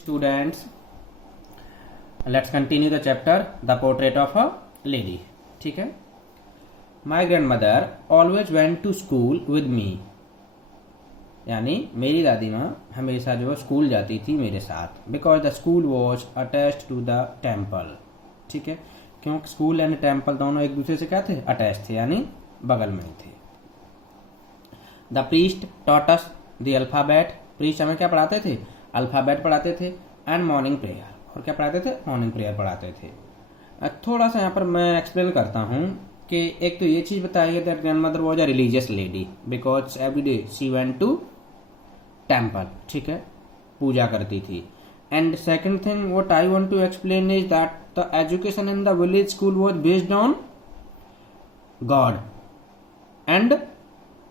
Students, let's continue the chapter The Portrait of a Lady. ठीक है. My grandmother always went to school with me. यानी मेरी दादी माँ हमेशा जो स्कूल जाती थी मेरे साथ. Because the school was attached to the temple. ठीक है. क्योंकि स्कूल एंड टेम्पल दोनों एक दूसरे से क्या थे? अटैच थे, यानी बगल में ही थे. The priest taught us the alphabet. Priest हमें क्या पढ़ाते थे? अल्फाबेट पढ़ाते थे. And morning prayer. और क्या पढ़ाते थे? मॉर्निंग प्रेयर पढ़ाते थे. थोड़ा सा यहाँ पर मैं एक्सप्लेन करता हूँ कि एक तो ये चीज बताइए that grandmother was a religious lady because every day she went to temple. ठीक है, पूजा करती थी. And second thing what I want to explain is that the education in the village school was based on God and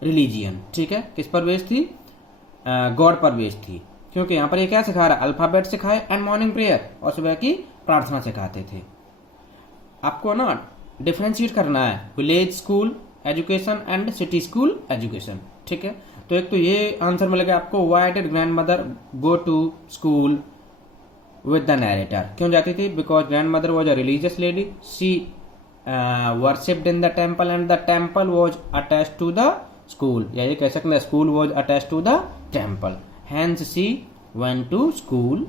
religion. ठीक है, किस पर based थी? गॉड पर बेस्ड थी. क्योंकि यहाँ पर ये क्या सिखा रहा है? अल्फाबेट सिखाए एंड मॉर्निंग प्रेयर, और सुबह की प्रार्थना सिखाते थे. आपको ना डिफरेंशिएट करना है village school education and city school education. ठीक है, तो एक तो ये आंसर मिलेगा आपको. Why did grandmother go to school with the narrator? क्यों जाती थी? Because grandmother was a religious lady. She worshipped in the temple and the temple was attached to the school. या ये कह सकते हैं school was attached to the temple. Hence she went to school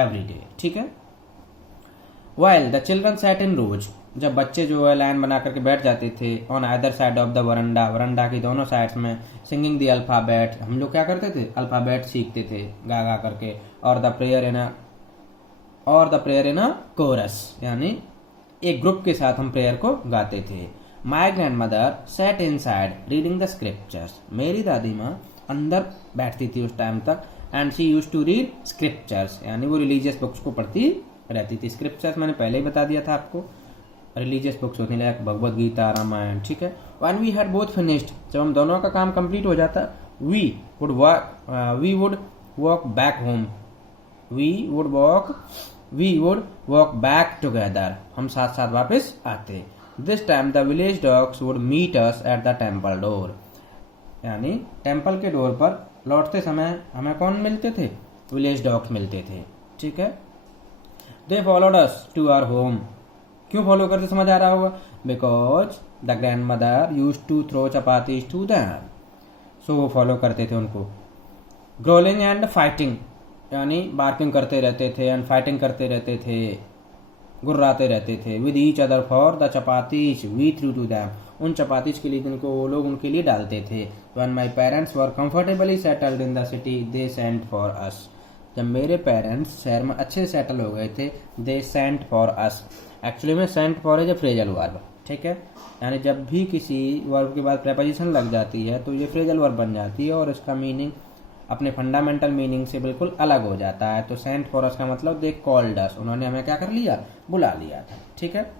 every day. ठीक है. While the children sat in rows. जब बच्चे जो है लाइन बना करके बैठ जाते थे on either side of the veranda. Veranda की दोनों साइड्स में singing the alphabet. हम लोग क्या करते थे? अल्फाबेट सीखते थे गा गा करके. और the prayer in a chorus, यानी एक ग्रुप के साथ हम प्रेयर को गाते थे. My grandmother sat inside reading the scriptures. मेरी दादी माँ अंदर बैठती थी उस टाइम तक. And she use to read scriptures, यानी वो रिलीजियस बुक्स को पढ़ती रहती थी. स्क्रिप्चर्स मैंने पहले ही बता दिया था आपको. रिलीजियस बुक्स होती लाइक भगवद गीता, रामायण. ठीक है. When we had both finished, जब हम दोनों का काम कंप्लीट हो जाता, we would walk back home. We would walk back together. हम साथ साथ वापस आते. This time the village dogs would meet us at the temple door. यानी टेम्पल के डोर पर लौटते समय हमें कौन मिलते थे? विलेज डॉग्स मिलते थे. ठीक है. They followed us to our home. क्यों फॉलो करते समझ आ रहा होगा? Because the grandmother use to throw chapatis to them. So वो फॉलो करते थे उनको. ग्रोलिंग एंड फाइटिंग, यानी बार्किंग करते रहते थे एंड फाइटिंग करते रहते थे, गुर्राते रहते थे. With each other for the chapatis we threw to them. उन चपातीज के लिए जिनको वो लोग उनके लिए डालते थे. When my parents were comfortably settled in the city, they sent for us. जब मेरे पेरेंट्स शहर में अच्छे सेटल हो गए थे, they sent for us. Actually में sent for is phrasal verb. ठीक है, यानी जब भी किसी वर्ब के बाद प्रेपोजिशन लग जाती है तो ये फ्रेजल वर्ब बन जाती है और इसका मीनिंग अपने फंडामेंटल मीनिंग से बिल्कुल अलग हो जाता है. तो सेंट फॉर अस का मतलब दे कॉल्ड अस, उन्होंने हमें क्या कर लिया? बुला लिया था. ठीक है.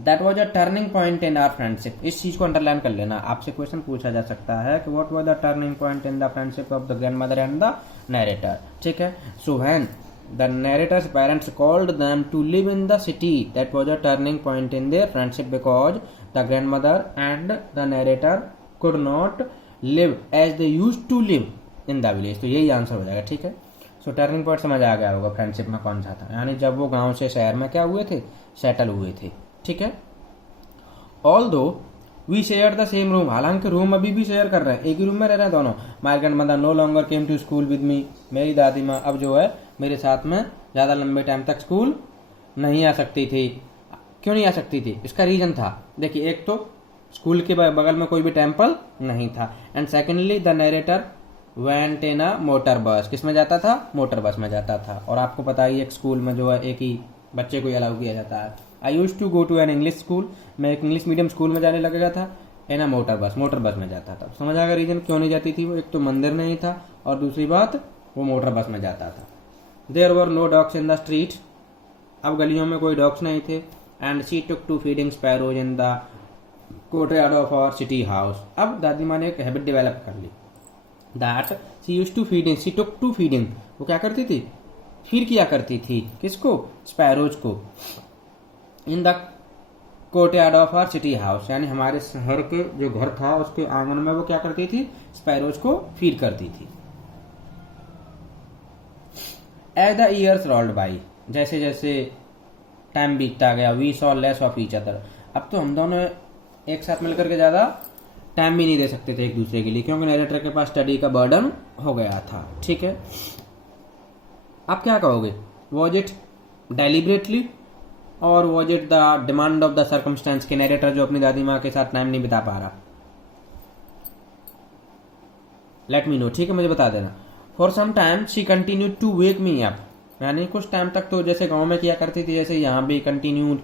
That was a turning point in our friendship. इस चीज को अंडरलाइन कर लेना. आपसे क्वेश्चन पूछा जा सकता है कि what was the turning point in the friendship of the grandmother and the narrator. ठीक है. So when the narrator's parents called them to live in the city, that was a turning point in their friendship because the grandmother and the narrator could not live as they used to live in the village. तो यही answer हो जाएगा. ठीक है. सो turning point समझ आ गया होगा friendship में कौन सा था, यानी जब वो गांव से शहर में क्या हुए थे? सेटल हुए थे. ठीक है. Although we share the same room, हालांकि रूम अभी भी शेयर कर रहे हैं, एक ही रूम में रह रहे हैं दोनों. My grandmother no longer came to school with me. मेरी दादी माँ अब जो है मेरे साथ में ज्यादा लंबे टाइम तक स्कूल नहीं आ सकती थी. क्यों नहीं आ सकती थी? इसका रीजन था. देखिए, एक तो स्कूल के बगल में कोई भी टेम्पल नहीं था. And secondly the narrator went in a motor बस. किस में जाता था? मोटर बस में जाता था. और आपको पता ही एक स्कूल में जो है एक ही बच्चे को अलाउ किया जाता है. I use to go to an English school. मैं एक इंग्लिश मीडियम स्कूल में जाने लगेगा था. इन अ मोटर बस में जाता था. समझ आएगा रीजन क्यों नहीं जाती थी वो? एक तो मंदिर नहीं था और दूसरी बात वो मोटर बस में जाता था. There were no dogs in the street. अब गलियों में कोई डॉग्स नहीं थे. And she took to feeding sparrows in the courtyard of our city house. अब दादी माँ ने एक हैबिट डेवलप कर ली that she use to feeding. She took to feeding. वो क्या करती थी? फीड किया करती थी. किसको? स्पैरोज को. In the courtyard of our city house, यानी हमारे शहर के जो घर था उसके आंगन में वो क्या करती थी? स्पैरोज को फीड करती थी. As the years rolled by, जैसे जैसे टाइम बीतता गया, we saw less of each other. अब तो हम दोनों एक साथ मिलकर के ज़्यादा टाइम भी नहीं दे सकते थे एक दूसरे के लिए, क्योंकि नरेटर के पास स्टडी का बर्डन हो गया था। ठीक है, आप क्या कहोगे, वॉज इट डेलिबरेटली और was it the demand of the circumstance के नरेटर जो अपनी दादी माँ के साथ टाइम नहीं बिता पा रहा? लेट मी नो, ठीक है, मुझे बता देना। For some time she continue to wake me up, यानी कुछ टाइम तक तो जैसे गांव में किया करती थी, जैसे यहाँ भी continued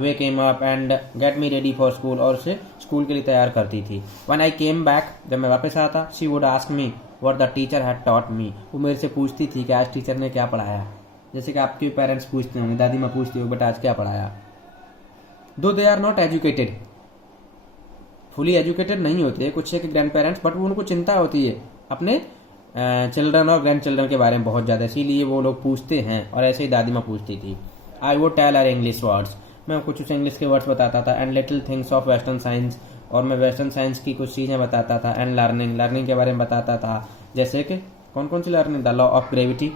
wake him up and get me ready for school, और उसे स्कूल के लिए तैयार करती थी। व्हेन आई केम बैक, जब मैं वापस आता, she would ask me what the teacher had taught me, वो मेरे से पूछती थी कि आज टीचर ने क्या पढ़ाया। जैसे कि आपके पेरेंट्स पूछते होंगे, दादी माँ पूछती हो बेटा आज क्या पढ़ाया। Though they are not educated, fully educated नहीं होते कुछ के ग्रैंड पेरेंट्स, बट उनको चिंता होती है अपने चिल्ड्रन और ग्रैंड चिल्ड्रन के बारे में बहुत ज़्यादा, इसीलिए वो लोग पूछते हैं। और ऐसे ही दादी माँ पूछती थी। I would tell her English words, मैं कुछ उसे इंग्लिश के वर्ड्स बताता था। And little things of western science, और मैं वेस्टर्न साइंस की कुछ चीज़ें बताता था। एंड लर्निंग के बारे में बताता था, जैसे कि कौन कौन सी learning, the law of gravity,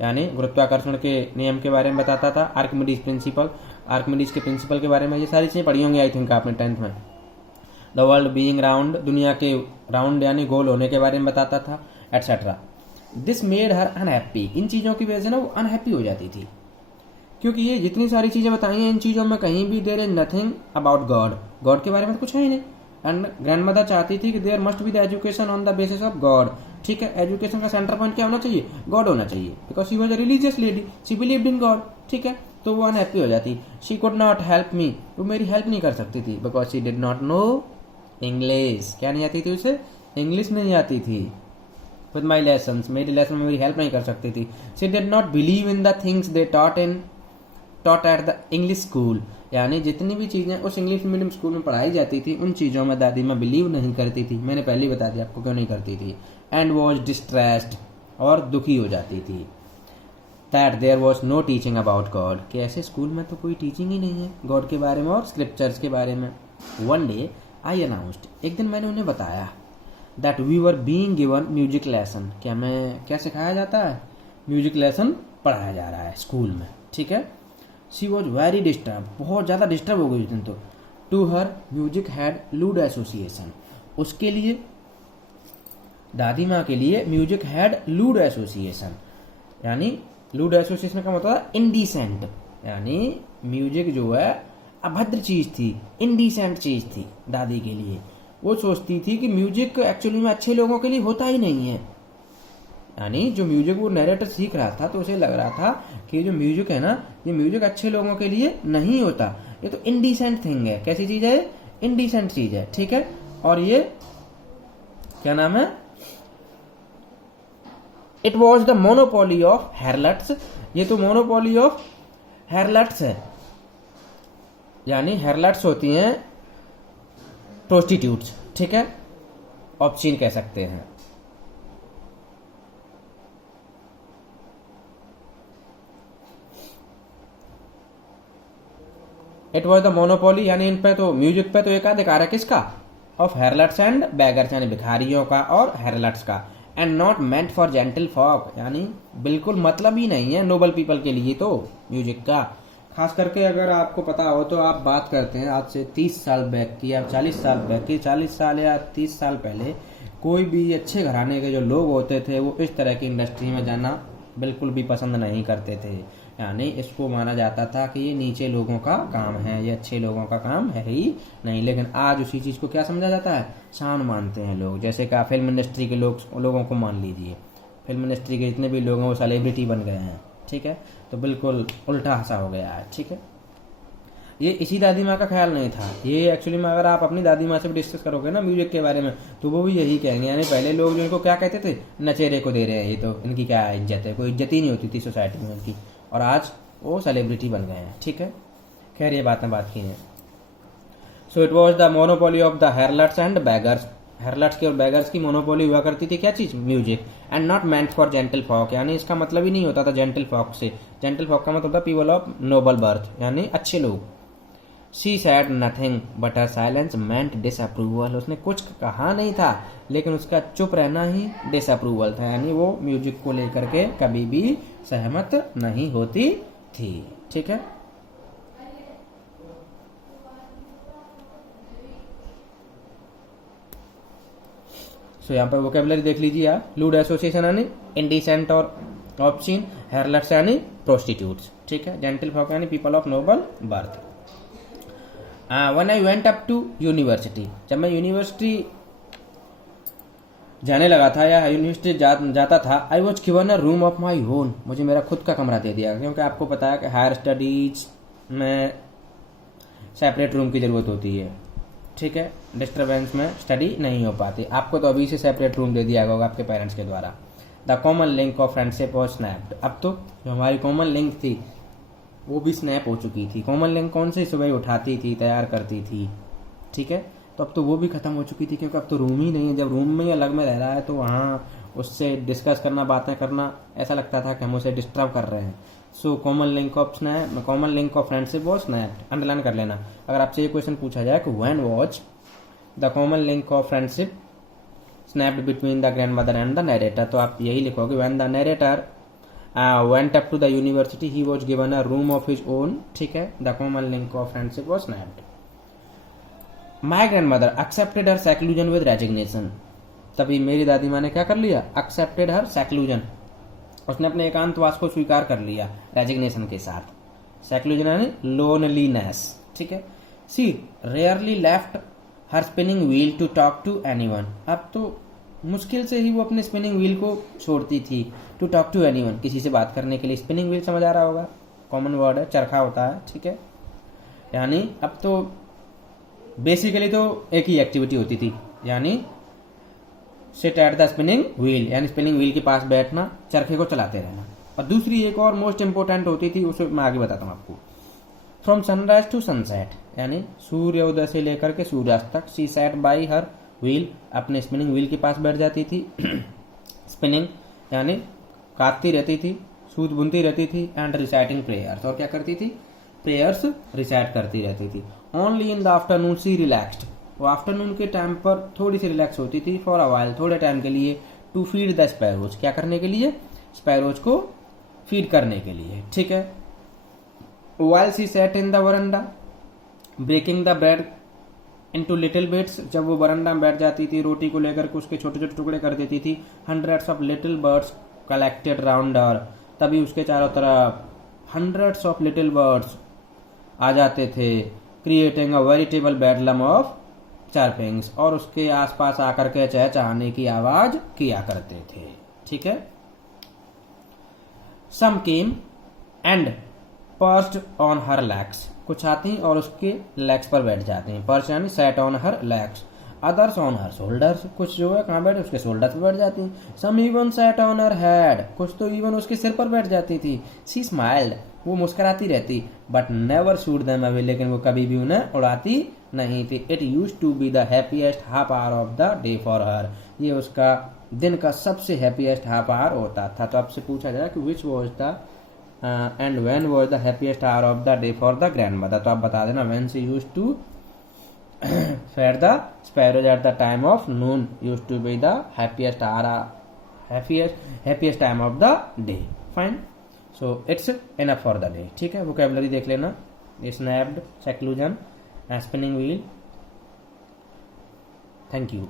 यानी गुरुत्वाकर्षण के नियम के बारे में बताता था। आर्किमिडीज प्रिंसिपल, आर्किमिडीज के प्रिंसिपल के बारे में, ये सारी चीज़ें पढ़ी होंगी आई थिंक आपने 10th में। द वर्ल्ड बीइंग राउंड, दुनिया के राउंड यानी गोल होने के बारे में बताता था, etcetera. This made her unhappy, इन चीज़ों की वजह से ना वो अनहैप्पी हो जाती थी, क्योंकि ये जितनी सारी चीज़ें बताई हैं इन चीज़ों में कहीं भी there is nothing about God, God के बारे में तो कुछ है ही नहीं। एंड ग्रैंड मदर चाहती थी कि there must be the education on the basis of God, ठीक है, एजुकेशन का सेंटर पॉइंट क्या होना चाहिए, गॉड होना चाहिए, because she was a religious lady, she believed in God, ठीक है। तो वो अनहैप्पी हो जाती। She could not help me, वो मेरी हेल्प नहीं कर सकती थी, because she did not know English, क्या नहीं आती थी उसे, इंग्लिश नहीं आती थी। विद माई लेसन, मेरी लेसन में मेरी हेल्प नहीं कर सकती थी। She did not believe in the things they taught at the English school, यानी जितनी भी चीज़ें उस इंग्लिश मीडियम स्कूल में पढ़ाई जाती थी उन चीज़ों में दादी माँ बिलीव नहीं करती थी। मैंने पहले ही बता दिया आपको क्यों नहीं करती थी। एंड वॉज डिस्ट्रेस्ड, और दुखी हो जाती थी। That there was no teaching about God, कि ऐसे स्कूल में तो कोई टीचिंग ही नहीं है गॉड के बारे में और स्क्रिप्चर्स के बारे में। वन डे आई अनाउंस्ड, एक दिन मैंने उन्हें बताया, that we were being given music lesson, कि हमें क्या सिखाया जाता है, म्यूजिक लेसन पढ़ाया जा रहा है स्कूल में, ठीक है। शी वॉज वेरी डिस्टर्ब, बहुत ज़्यादा डिस्टर्ब हो गई उस दिन तो। To her music had lewd association, उसके लिए दादी माँ के लिए म्यूजिक हैड लूड एसोसिएशन, यानी लूड एसोसिएशन का मतलब इंडिसेंट, यानी म्यूजिक जो है अभद्र चीज़ थी, इंडिसेंट चीज़ थी दादी के लिए। वो सोचती थी कि म्यूजिक एक्चुअली में अच्छे लोगों के लिए होता ही नहीं है, यानी जो म्यूजिक वो नरेटर सीख रहा था तो उसे लग रहा था कि जो म्यूजिक है ना, ये म्यूजिक अच्छे लोगों के लिए नहीं होता, ये तो इंडिसेंट थिंग है। कैसी चीज़ है, इंडिसेंट चीज़ है, ठीक है। और ये क्या नाम है, it was the monopoly of harlots, ये तो मोनोपोली ऑफ हेरलट्स है, यानी हेरलट्स होती हैं प्रोस्टिट्यूट्स, ठीक है, ऑप्शन कह सकते हैं। इट वॉज द मोनोपोली, यानी इन पे तो म्यूजिक पे तो एक अधिकार है किसका, ऑफ हेरलट्स एंड बैगर्स, यानी भिखारियों का और हेरलट्स का। And not meant for gentle folk, यानी बिल्कुल मतलब ही नहीं है नोबल पीपल के लिए तो म्यूजिक का। खास करके अगर आपको पता हो तो आप बात करते हैं आज से 30 साल बैक की या 40 साल बैक की, 40 साल या 30 साल पहले कोई भी अच्छे घराने के जो लोग होते थे वो इस तरह की इंडस्ट्री में जाना बिल्कुल भी पसंद नहीं करते थे, यानी इसको माना जाता था कि ये नीचे लोगों का काम है, ये अच्छे लोगों का काम है ही नहीं। लेकिन आज उसी चीज़ को क्या समझा जाता है, शान मानते हैं लोग। जैसे कि फिल्म इंडस्ट्री के लोगों को मान लीजिए, फिल्म इंडस्ट्री के जितने भी लोग हैं वो सेलिब्रिटी बन गए हैं, ठीक है, तो बिल्कुल उल्टा हंसा हो गया है, ठीक है। ये इसी दादी माँ का ख्याल नहीं था, ये एक्चुअली में अगर आप अपनी दादी माँ से भी डिस्कस करोगे ना म्यूजिक के बारे में तो वो भी यही कहेंगे, यानी पहले लोग जो इनको क्या कहते थे, नचेरे को दे रहे हैं, ये तो इनकी क्या इज्जत है, कोई इज्जत ही नहीं होती थी सोसाइटी में इनकी, और आज वो सेलिब्रिटी बन गए हैं, ठीक है। खैर ये बातें बात की हैं। So it was the monopoly of the harlots and beggars, harlots की और बैगर्स की मोनोपोली हुआ करती थी क्या चीज़, music. And not meant for gentle folk, यानी इसका मतलब ही नहीं होता था जेंटल फॉक से, जेंटल फॉक का मतलब होता पीपल ऑफ नोबल बर्थ, यानी अच्छे लोग। She said nothing but her silence meant disapproval. उसने कुछ कहा नहीं था लेकिन उसका चुप रहना ही डिसअप्रूवल था, यानी वो म्यूजिक को लेकर के कभी भी सहमत नहीं होती थी। ठीक है, सो यहाँ पर वोकेबलरी देख लीजिए आप। लूड एसोसिएशन यानी इंडिसेंट और ऑब्सीन, हेरलेट्स यानी प्रोस्टिट्यूट्स। ठीक है, जेंटल फॉक यानी people of noble birth. When I went up to university, जब मैं यूनिवर्सिटी जाने लगा था या यूनिवर्सिटी जाता था, I was given a room of my own, मुझे मेरा खुद का कमरा दे दिया, क्योंकि आपको पता है कि हायर स्टडीज में सेपरेट रूम की जरूरत होती है। ठीक है, डिस्टर्बेंस में स्टडी नहीं हो पाती। आपको तो अभी से सेपरेट रूम दे दिया होगा आपके पेरेंट्स के द्वारा। The common link of friendship was snapped, अब तो जो हमारी कॉमन लिंक थी वो भी स्नैप हो चुकी थी। कॉमन लिंक कौन सी, सुबह उठाती थी, तैयार करती थी। ठीक है, तो अब तो वो भी खत्म हो चुकी थी, क्योंकि अब तो रूम ही नहीं है। जब रूम में ही अलग में रह रहा है तो वहाँ उससे डिस्कस करना, बातें करना, ऐसा लगता था कि हम उसे डिस्टर्ब कर रहे हैं। So common link of friendship was snapped. Underline कर लेना। अगर आपसे ये क्वेश्चन पूछा जाए कि when was the common link of friendship snapped between the grandmother and the narrator, तो आप यही लिखोगे when the narrator went up to the university he was given a room of his own। ठीक है, the common link of friendship was snapped। my grandmother accepted her seclusion with resignation, तभी मेरी दादी माँ ने क्या कर लिया, accepted her seclusion, उसने अपने एकांतवास को स्वीकार कर लिया रेजिग्नेशन के साथ। seclusion यानी loneliness। ठीक है, she rarely left her spinning wheel to talk to anyone, अब तो मुश्किल से ही वो अपने स्पिनिंग व्हील को छोड़ती थी। टू टॉक टू एनीवन, किसी से बात करने के लिए। स्पिनिंग व्हील समझ आ रहा होगा, कॉमन वर्ड है, चरखा होता है। ठीक है, यानी अब तो बेसिकली तो एक ही एक्टिविटी होती थी, यानी sit at the spinning wheel, यानी स्पिनिंग व्हील के पास बैठना, चरखे को चलाते रहना। और दूसरी एक और मोस्ट इंपोर्टेंट होती थी, उसे मैं आगे बताता हूँ आपको। फ्रॉम सनराइज टू सनसेट, यानी सूर्योदय से लेकर के सूर्यास्त तक। She set by her wheel, अपने स्पिनिंग व्हील के पास बैठ जाती थी। स्पिनिंग यानी काटती रहती थी, सूत बुनती रहती थी। एंड रिसाइटिंग प्रेयर्स, और क्या करती थी, प्रेयर्स रिसाइट करती रहती थी। Only in the afternoon she relaxed, वो आफ्टरनून के टाइम पर थोड़ी सी रिलैक्स होती थी। फॉर अ वाइल, थोड़े टाइम के लिए। टू फीड द स्पैरोज, क्या करने के लिए, स्पैरोज को फीड करने के लिए। ठीक है, while she sat in the veranda breaking the bread into little bits, जब वो बरंडा में बैठ जाती थी, रोटी को लेकर के उसके छोटे छोटे टुकड़े कर देती थी। Hundreds of little birds collected round her, तभी उसके चारों तरफ हंड्रेड्स ऑफ लिटिल बर्ड्स आ जाते थे। Creating a veritable bedlam of chirpings, और उसके आसपास आकर के चहचहाने की आवाज किया करते थे। ठीक है, some came and perched on her legs, कुछ आती हैं और उसके लेग्स पर बैठ जाते हैं। पर्च यानी set on her legs. Others on her shoulders, कुछ जो है कहाँ बैठे, उसके शोल्डर्स पर बैठ जाती हैं। Some even sat on her head, कुछ तो इवन उसके सिर पर बैठ जाती थी। शी स्माइल्ड, वो मुस्कुराती रहती। But never shooed them away, लेकिन वो कभी भी उन्हें उड़ाती नहीं थी। It used to be the happiest half hour of the day for her, ये उसका दिन का सबसे हैप्पीएस्ट हाफ आवर होता था। तो आपसे पूछा जाए कि which was the and when was the happiest hour of the day for the grandmother, तो आप बता देना when she used to fed the sparrows at the time of noon, used to be the happiest time of the day. Fine, so it's enough for the day. ठीक है, vocabulary देख लेना, snapped, seclusion, spinning wheel. Thank you.